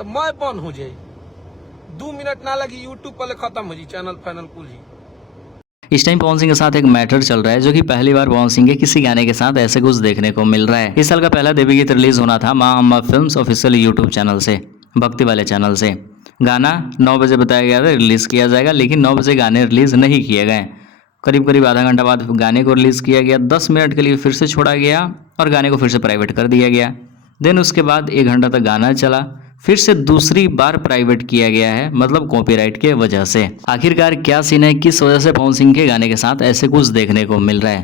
तो मैं बंद हो जाये, 2 मिनट ना लगी, यूट्यूब पहले खत्म हो जाये, चैनल फाइनल कुल ही। इस टाइम पवन सिंह के साथ एक मैटर चल रहा है, जो कि पहली बार पवन सिंह के किसी गाने के साथ ऐसे कुछ देखने को मिल रहा है। इस साल का पहला देवी गीत रिलीज होना था माँ अम्मा फिल्म्स ऑफिशियल यूट्यूब चैनल से, भक्ति वाले चैनल से। गाना 9 बजे बताया गया था रिलीज किया जाएगा, लेकिन 9 बजे गाने रिलीज नहीं किए गए। करीब करीब आधा घंटा बाद गाने को रिलीज किया गया, 10 मिनट के लिए फिर से छोड़ा गया और गाने को फिर से प्राइवेट कर दिया गया। देन उसके बाद 1 घंटा तक गाना चला, फिर से दूसरी बार प्राइवेट किया गया है, मतलब कॉपीराइट के वजह से। आखिरकार क्या सीन है, किस वजह से पवन सिंह के गाने के साथ ऐसे कुछ देखने को मिल रहा है,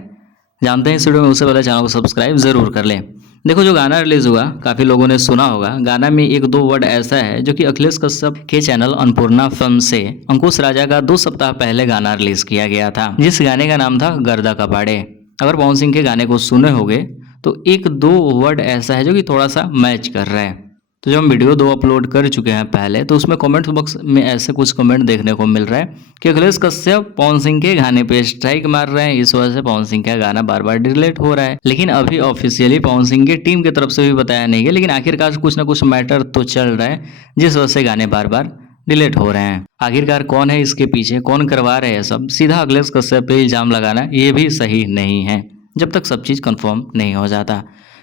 जानते हैं इस वीडियो में। उससे पहले चैनल को सब्सक्राइब जरूर कर लें। देखो, जो गाना रिलीज हुआ काफी लोगों ने सुना होगा। गाना में 1-2 वर्ड ऐसा है जो कि अखिलेश कश्यप के चैनल अन्नपूर्णा फिल्म से अंकुश राजा का 2 सप्ताह पहले गाना रिलीज किया गया था, जिस गाने का नाम था गर्दा कबाड़े। अगर पवन सिंह के गाने को सुने होगे तो 1-2 वर्ड ऐसा है जो कि थोड़ा सा मैच कर रहा है। तो जब हम वीडियो 2 अपलोड कर चुके हैं पहले, तो उसमें कमेंट बॉक्स में ऐसे कुछ कमेंट देखने को मिल रहा है कि अखिलेश कश्यप पवन सिंह के गाने पे स्ट्राइक मार रहे हैं, इस वजह से पवन सिंह का गाना बार बार डिलीट हो रहा है। लेकिन अभी ऑफिशियली पवन सिंह की टीम की तरफ से भी बताया नहीं है, लेकिन आखिरकार कुछ ना कुछ मैटर तो चल रहा है, जिस वजह से गाने बार बार डिलीट हो रहे हैं। आखिरकार कौन है इसके पीछे, कौन करवा रहे हैं सब, सीधा अखिलेश कश्यप पे इल्जाम लगाना ये भी सही नहीं है, जब तक सब चीज़ कंफर्म नहीं हो जाता।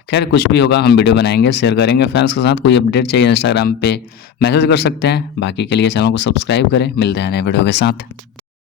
खैर, कुछ भी होगा हम वीडियो बनाएंगे, शेयर करेंगे फैंस के साथ। कोई अपडेट चाहिए इंस्टाग्राम पे मैसेज कर सकते हैं, बाकी के लिए चैनल को सब्सक्राइब करें। मिलते हैं नए वीडियो के साथ।